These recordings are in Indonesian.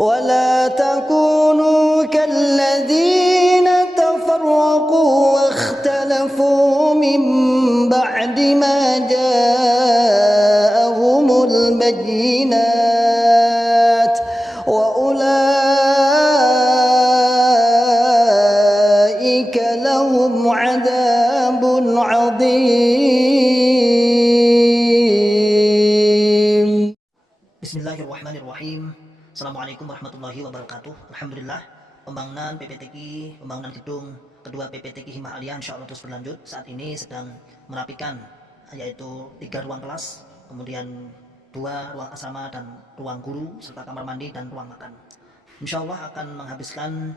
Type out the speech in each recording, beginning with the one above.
ولا تكونوا كالذين تفرقوا واختلفوا من بعد ما جاءهم البينات وأولئك لهم عذاب عظيم. Bismillahirrahmanirrahim. Assalamualaikum warahmatullahi wabarakatuh. Alhamdulillah, pembangunan PPTQ, pembangunan gedung kedua PPTQ Himah Aliyah insyaallah terus berlanjut. Saat ini sedang merapikan, yaitu 3 ruang kelas, kemudian 2 ruang asrama dan ruang guru, serta kamar mandi dan ruang makan. Insyaallah akan menghabiskan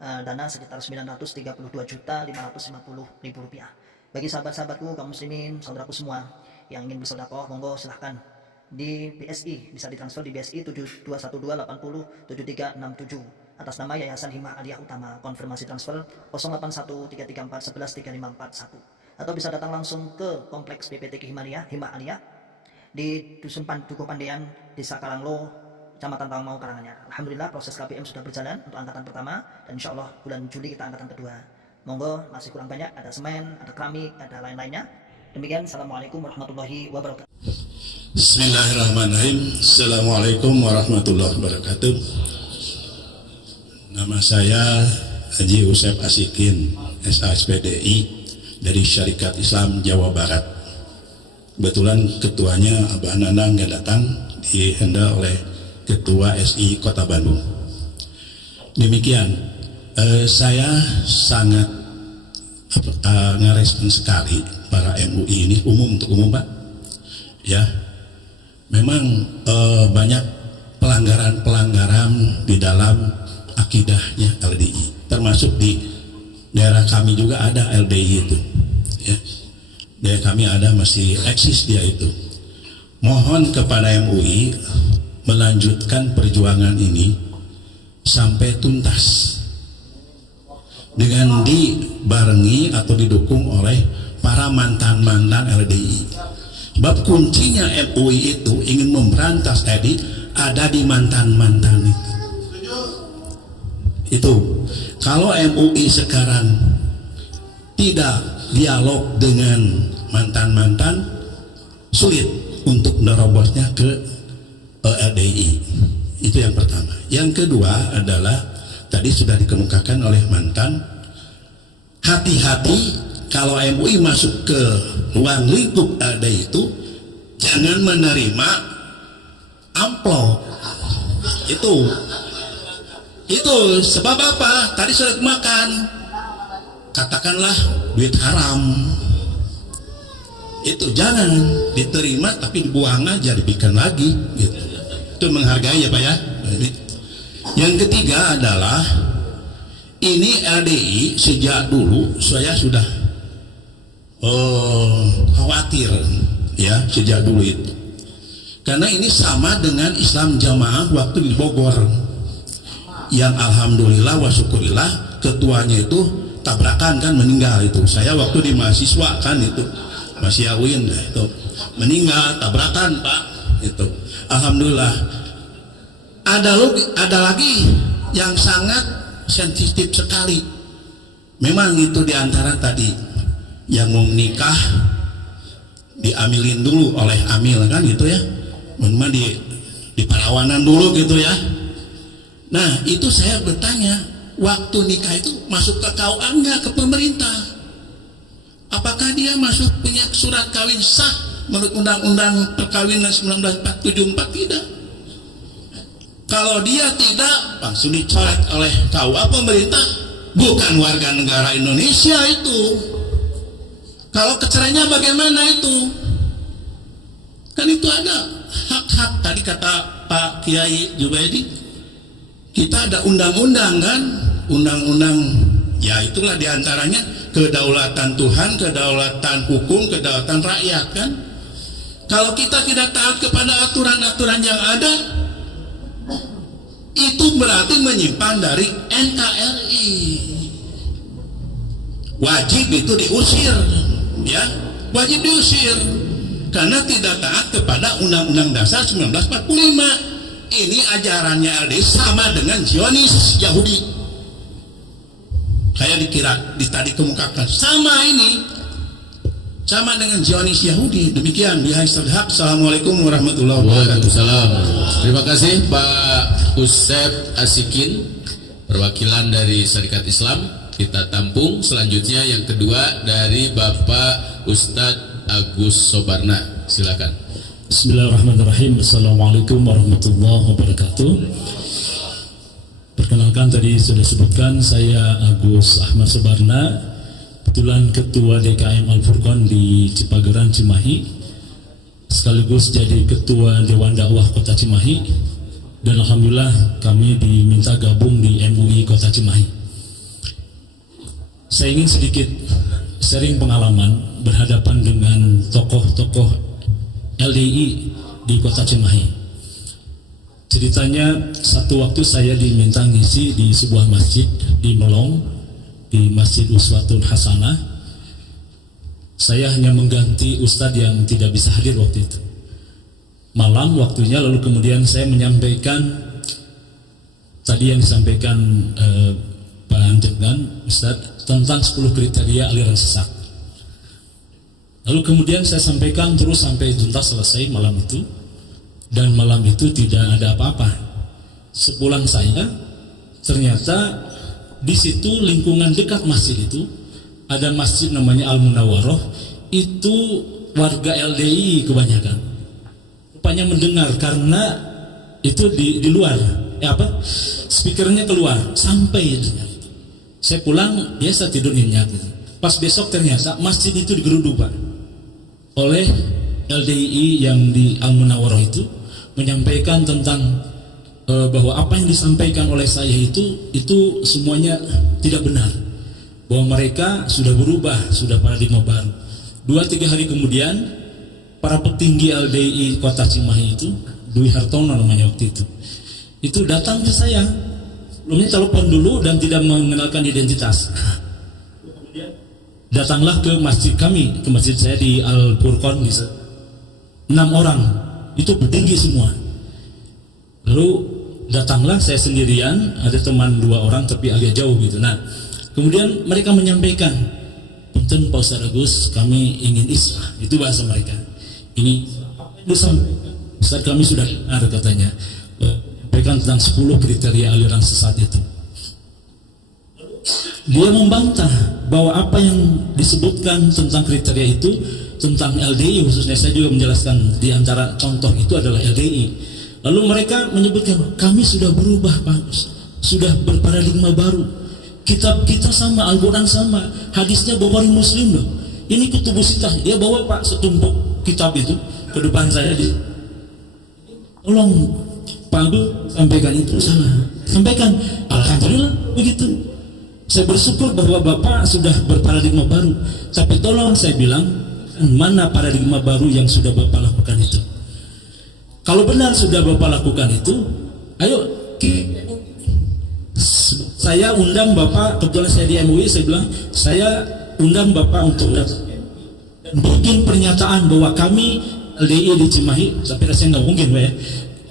dana sekitar Rp932.550.000. Bagi sahabat-sahabatku, kaum muslimin, saudaraku semua yang ingin bersedekah, monggo silahkan di BSI, bisa ditransfer di BSI 7212807367 atas nama Yayasan Himah Aliyah Utama. Konfirmasi transfer 081334113541, atau bisa datang langsung ke kompleks PPTQ Himah Aliyah di Dusun Dukuh Pandean, Desa Karanglo, Kecamatan Tawangmau, Karanganyar. Alhamdulillah, proses KPM sudah berjalan untuk angkatan pertama, dan insya Allah bulan Juli kita angkatan kedua. Monggo, masih kurang banyak, ada semen, ada keramik, ada lain-lainnya. Demikian, assalamualaikum warahmatullahi wabarakatuh. Bismillahirrahmanirrahim. Assalamualaikum warahmatullahi wabarakatuh. Nama saya Haji Usep Asikin, SASPDI dari Syarikat Islam Jawa Barat. Kebetulan ketuanya Abah Nanang nggak datang, dihendak oleh Ketua SI Kota Bandung. Demikian, saya sangat ngerespon sekali para MUI ini, untuk umum Pak, ya. Memang banyak pelanggaran di dalam akidahnya LDI, termasuk di daerah kami juga ada LDI itu, ya. Daerah kami ada, masih eksis dia itu. Mohon kepada MUI melanjutkan perjuangan ini sampai tuntas dengan dibarengi atau didukung oleh para mantan-mantan LDI. Sebab kuncinya MUI itu ingin memberantas tadi ada di mantan-mantan itu. Kalau MUI sekarang tidak dialog dengan mantan-mantan, sulit untuk menerobosnya ke LDI. Itu yang pertama. Yang kedua adalah tadi sudah dikemukakan oleh mantan, hati-hati kalau MUI masuk ke ruang lingkup LDI itu, jangan menerima amplop. Itu sebab apa? Tadi sudah makan, katakanlah duit haram, itu jangan diterima, tapi dibuang aja, dibikin lagi gitu. Itu menghargai ya Pak ya. Yang ketiga adalah ini LDI sejak dulu saya sudah khawatir ya, sejak dulu itu, karena ini sama dengan Islam Jamaah waktu di Bogor, yang alhamdulillah wa syukurillah ketuanya itu tabrakan kan, meninggal itu. Saya waktu di mahasiswa kan itu masih Awin itu meninggal tabrakan Pak itu. Alhamdulillah. Ada lagi yang sangat sensitif sekali. Memang itu diantara tadi yang mau menikah diamilin dulu oleh amil kan gitu ya, memang di parawanan dulu gitu ya. Nah itu saya bertanya, waktu nikah itu masuk ke KUA enggak, ke pemerintah? Apakah dia masuk punya surat kawin sah menurut Undang-Undang Perkawinan 1974? Tidak. Kalau dia tidak, langsung dicoret oleh KUA pemerintah, bukan warga negara Indonesia itu. Kalau keceraiannya bagaimana itu? Kan itu ada hak-hak. Tadi kata Pak Kiai Jubaidi, kita ada undang-undang kan, undang-undang, ya itulah diantaranya kedaulatan Tuhan, kedaulatan hukum, kedaulatan rakyat kan. Kalau kita tidak taat kepada aturan-aturan yang ada, itu berarti menyimpang dari NKRI. Wajib itu diusir, ya, wajib diusir karena tidak taat kepada Undang-Undang Dasar 1945. ini ajarannya LDI sama dengan Zionis Yahudi. Saya dikira tadi kemukakan sama ini, sama dengan Zionis Yahudi. Demikian bihaddzal haq. Assalamualaikum warahmatullahi wabarakatuh. Waalaikumsalam. Terima kasih Pak Usep Asikin, perwakilan dari Syarikat Islam. Kita tampung. Selanjutnya yang kedua dari Bapak Ustadz Agus Sobarna. Silakan. Bismillahirrahmanirrahim. Assalamualaikum warahmatullahi wabarakatuh. Perkenalkan, tadi sudah sebutkan, saya Agus Ahmad Sobarna, kebetulan Ketua DKM Al-Furqan di Cipageran, Cimahi, sekaligus jadi Ketua Dewan Dakwah Kota Cimahi, dan alhamdulillah kami diminta gabung di MUI Kota Cimahi. Saya ingin sedikit sharing pengalaman berhadapan dengan tokoh-tokoh LDI di Kota Cimahi. Ceritanya, satu waktu saya diminta ngisi di sebuah masjid di Melong, di Masjid Uswatun Hasanah. Saya hanya mengganti ustadz yang tidak bisa hadir waktu itu. Malam waktunya, lalu kemudian saya menyampaikan tadi yang disampaikan Pak Anjengan, Ustadz, tentang 10 kriteria aliran sesat. Lalu kemudian saya sampaikan terus sampai tuntas selesai malam itu, dan malam itu tidak ada apa-apa. Sepulang saya, ternyata di situ lingkungan dekat masjid itu ada masjid namanya Al-Munawwaroh, itu warga LDI kebanyakan. Rupanya mendengar karena itu di luar, speakernya keluar sampai dengar. Saya pulang, biasa tidur nyenyak gitu. Pas besok ternyata masjid itu digeruduk Pak oleh LDI yang di Al-Munawwaroh itu, menyampaikan tentang bahwa apa yang disampaikan oleh saya itu semuanya tidak benar, bahwa mereka sudah berubah, sudah paradigma baru. 2-3 hari kemudian para petinggi LDI Kota Cimahi itu, Dwi Hartono namanya waktu itu datang ke saya. Sebelumnya telepon dulu dan tidak mengenalkan identitas. Datanglah ke masjid kami, ke masjid saya di Al-Furqan, 6 orang, itu bertinggi semua. Lalu datanglah saya sendirian, ada teman 2 orang tapi agak jauh gitu. Nah, kemudian mereka menyampaikan, punten Pak Ustaz Agus, kami ingin islah, itu bahasa mereka. Ini disampaikan, Ustaz kami sudah dengar katanya, menyampaikan tentang 10 kriteria aliran sesat itu. Dia membantah bahwa apa yang disebutkan tentang kriteria itu tentang LDI khususnya, saya juga menjelaskan di antara contoh itu adalah LDI. Lalu mereka menyebutkan kami sudah berubah Pak, sudah berparadigma baru, kitab kita sama, Al-Quran sama, hadisnya Bukhari Muslim loh. Ini kutubus sitah, dia bawa Pak setumpuk kitab itu ke depan saya. Tolong Pak Abdul sampaikan itu salah, sampaikan. Alhamdulillah begitu. Saya bersyukur bahwa Bapak sudah berparadigma baru, tapi tolong saya bilang, mana paradigma baru yang sudah Bapak lakukan itu? Kalau benar sudah Bapak lakukan itu, ayo saya undang Bapak. Kebetulan saya di MUI, saya bilang saya undang Bapak untuk bikin pernyataan bahwa kami LDI di Cimahi, tapi rasanya nggak mungkin ya,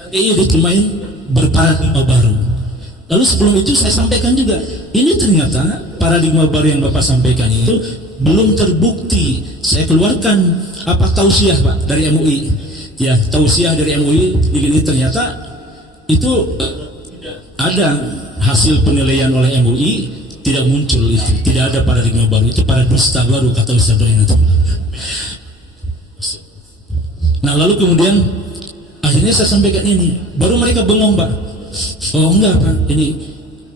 LDI di Cimahi berparadigma baru. Lalu sebelum itu saya sampaikan juga, ini ternyata paradigma baru yang Bapak sampaikan itu belum terbukti. Saya keluarkan tausiah Pak dari MUI, ya tausiah dari MUI, ini ternyata itu ada hasil penilaian oleh MUI, tidak muncul itu, tidak ada paradigma baru, itu para dusta baru kata Ustaz Doyen itu. Nah lalu kemudian akhirnya saya sampaikan ini, baru mereka bengong Pak. Oh enggak Pak, ini.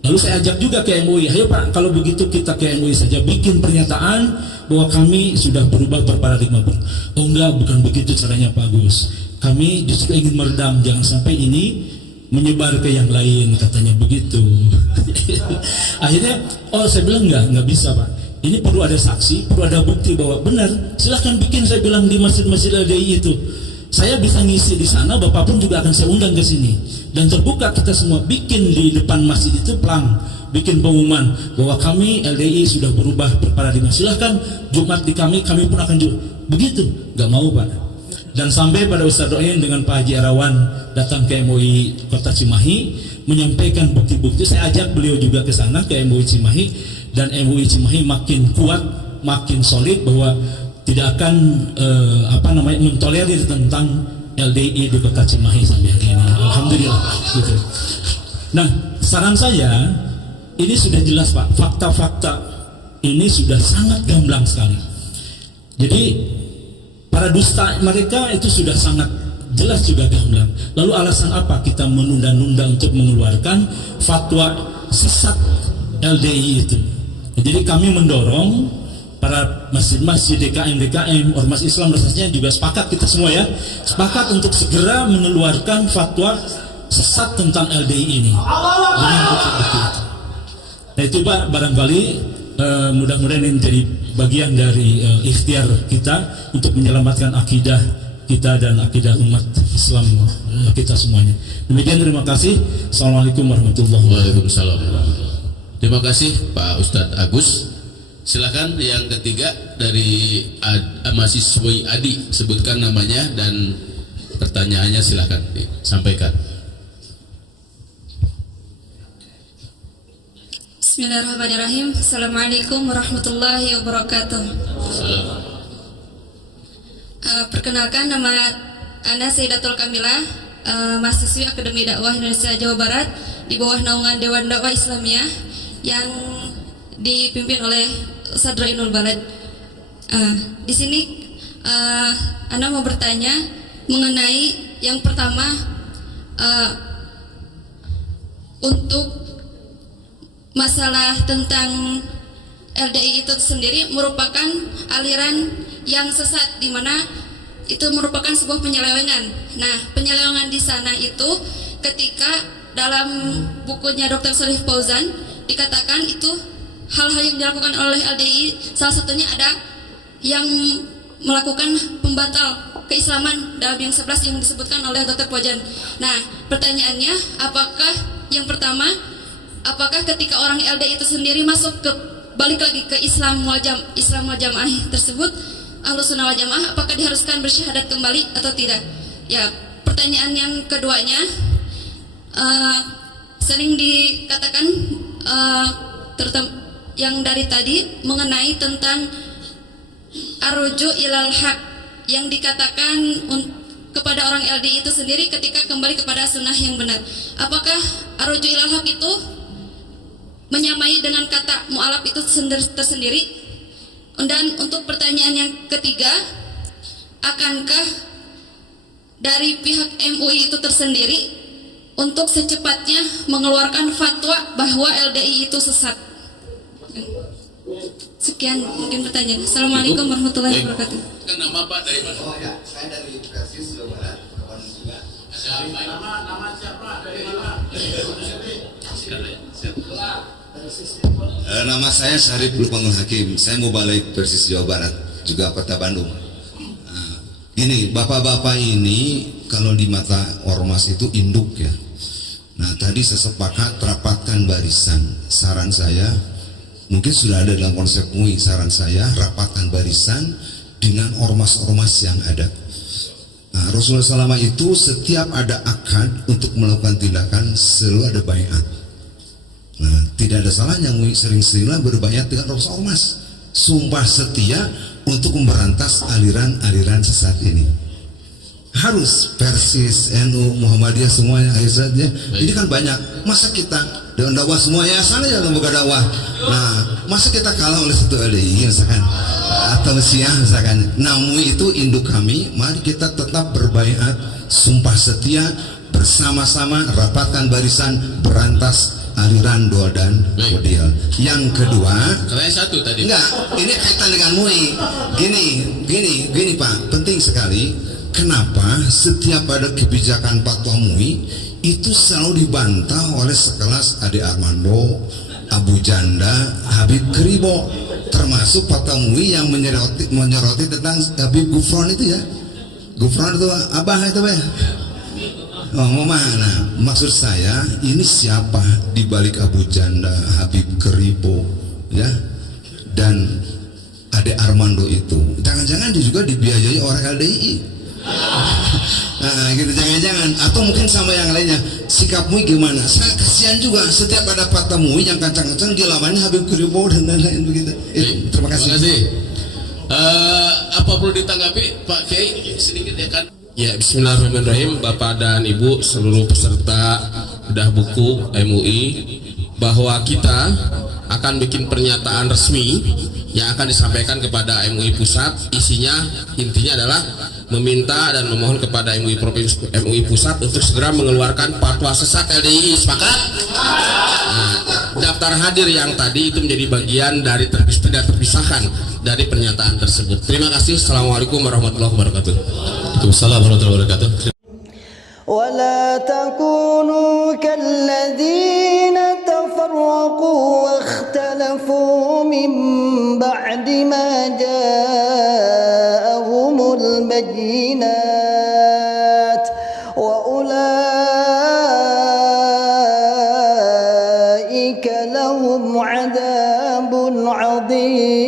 Lalu saya ajak juga ke MUI, ayo Pak, kalau begitu kita ke MUI saja, bikin pernyataan bahwa kami sudah berubah berparadigma baru. Oh enggak, bukan begitu caranya Pak Agus. Kami justru ingin meredam, jangan sampai ini menyebar ke yang lain, katanya begitu. Akhirnya, saya bilang enggak bisa Pak. Ini perlu ada saksi, perlu ada bukti bahwa benar. Silahkan bikin, saya bilang di masjid-masjid LDI itu. Saya bisa ngisi di sana, Bapak pun juga akan saya undang ke sini. Dan terbuka kita semua, bikin di depan masjid itu plang, bikin pengumuman bahwa kami LDI sudah berubah berparadigma. Silahkan Jumat di kami pun akan juga. Begitu, nggak mau Pak. dan sampai pada Ustaz Roin dengan Pak Haji Arawan datang ke MUI Kota Cimahi menyampaikan bukti-bukti. Saya ajak beliau juga ke sana ke MUI Cimahi, dan MUI Cimahi makin kuat, makin solid bahwa tidak akan mentolerir tentang LDI di Kota Cimahi sampai hari ini. Alhamdulillah gitu. Nah, saran saya ini sudah jelas Pak, fakta-fakta ini sudah sangat gamblang sekali. Jadi para dusta mereka itu sudah sangat jelas juga gamblang. Lalu alasan apa kita menunda-nunda untuk mengeluarkan fatwa sesat LDI itu? Jadi kami mendorong para masjid-masjid DKM, ormas Islam rasanya juga sepakat, kita semua ya sepakat untuk segera mengeluarkan fatwa sesat tentang LDI ini dengan bukti-bukti itu. Nah itu Pak, barangkali mudah-mudahan ini menjadi bagian dari ikhtiar kita untuk menyelamatkan akidah kita dan akidah umat Islam kita semuanya. Demikian, terima kasih. Assalamualaikum warahmatullahi wabarakatuh. Waalaikumsalam. Terima kasih Pak Ustadz Agus. Silakan yang ketiga dari mahasiswi Adi, sebutkan namanya dan pertanyaannya, silakan disampaikan. Bismillahirrahmanirrahim. Assalamualaikum warahmatullahi wabarakatuh. Perkenalkan, nama Ana Sayyidatul Kamilah, mahasiswi Akademi Dakwah Indonesia Jawa Barat di bawah naungan Dewan Dakwah Islamiyah yang dipimpin oleh Ustadz Roinul Balad. Di sini Ana mau bertanya mengenai yang pertama, untuk masalah tentang LDI itu sendiri merupakan aliran yang sesat, di mana itu merupakan sebuah penyelewengan. Nah, penyelewengan di sana itu ketika dalam bukunya Dr. Shalih Fauzan dikatakan itu hal-hal yang dilakukan oleh LDI, salah satunya ada yang melakukan pembatal keislaman dalam yang 11 yang disebutkan oleh Dr. Fauzan. Nah, pertanyaannya, yang pertama, apakah ketika orang LDI itu sendiri masuk ke, balik lagi ke Islam wal Jamaah tersebut, Ahlus Sunnah wal Jamaah, apakah diharuskan bersyahadat kembali atau tidak? Ya, pertanyaan yang keduanya, sering dikatakan terutama yang dari tadi mengenai tentang arruju ilal haq yang dikatakan kepada orang LDI itu sendiri ketika kembali kepada sunnah yang benar. Apakah arruju ilal haq itu menyamai dengan kata mu'alaf itu tersendiri? Dan untuk pertanyaan yang ketiga, akankah dari pihak MUI itu tersendiri untuk secepatnya mengeluarkan fatwa bahwa LDI itu sesat? Sekian mungkin pertanyaan. Assalamualaikum warahmatullahi wabarakatuh. Nama Pak dari mana? Oh ya, saya dari Persis Jawa Barat. Kawan juga. Nama siapa? Dari mana? Nama saya Syarif Lupangul Hakim. Saya Mubalik Persis Jawa Barat, juga Kota Bandung. Gini, bapak-bapak ini kalau di mata ormas itu induk ya. Nah, tadi saya sepakat rapatkan barisan. Saran saya, mungkin sudah ada dalam konsep MUI, saran saya rapatkan barisan dengan ormas-ormas yang ada. Nah, Rasulullah SAW itu setiap ada akad untuk melakukan tindakan selalu ada baiat. Nah, tidak ada salahnya MUI sering-seringlah berbaiat dengan ormas, sumpah setia untuk memberantas aliran-aliran sesat ini. Harus Persis, NU, Muhammadiyah semuanya, Aisyah. Ini kan banyak. Masa kita dengan dakwah semua yayasan aja lembaga dakwah. Nah, masa kita kalah oleh satu LDI misalkan atau Syiah misalkan. Nah, MUI itu induk kami. Mari kita tetap berbaiat, sumpah setia bersama-sama, rapatkan barisan, berantas aliran doa dan kodil. Yang kedua, Saya satu tadi. enggak, ini kaitan dengan MUI. Gini Pak, penting sekali. Kenapa setiap ada kebijakan fatwa MUI itu selalu dibantah oleh sekelas Ade Armando, Abu Janda, Habib Kribo, termasuk fatwa MUI yang menyoroti tentang Habib Gufron itu ya. Gufron itu abah itu ya. Oh, mana? Maksud saya ini siapa di balik Abu Janda, Habib Kribo, ya, dan Ade Armando itu? Jangan-jangan dia juga dibiayai oleh LDI. Nah, gitu jangan-jangan atau mungkin sama yang lainnya. Sikapmu gimana? Saya kasihan juga setiap ada Pak Temui yang kencang-kencang dia lamanya Habib Kribo dan lain-lain begitu. Terima kasih. Apa perlu ditanggapi Pak Kiai sedikit ya kan? Ya, bismillahirrahmanirrahim, Bapak dan Ibu seluruh peserta bedah buku MUI, bahwa kita akan bikin pernyataan resmi yang akan disampaikan kepada MUI Pusat. Isinya intinya adalah meminta dan memohon kepada MUI Provinsi MUI Pusat untuk segera mengeluarkan fatwa sesat LDII. Sepakat? Nah, daftar hadir yang tadi itu menjadi bagian dari tidak terpisahkan dari pernyataan tersebut. Terima kasih. Assalamualaikum warahmatullahi wabarakatuh. Waalaikumsalam warahmatullahi wabarakatuh. ولا تكونوا كالذين تفرقوا واختلفوا من بعد ما جاءهم البينات وأولئك لهم عذاب عظيم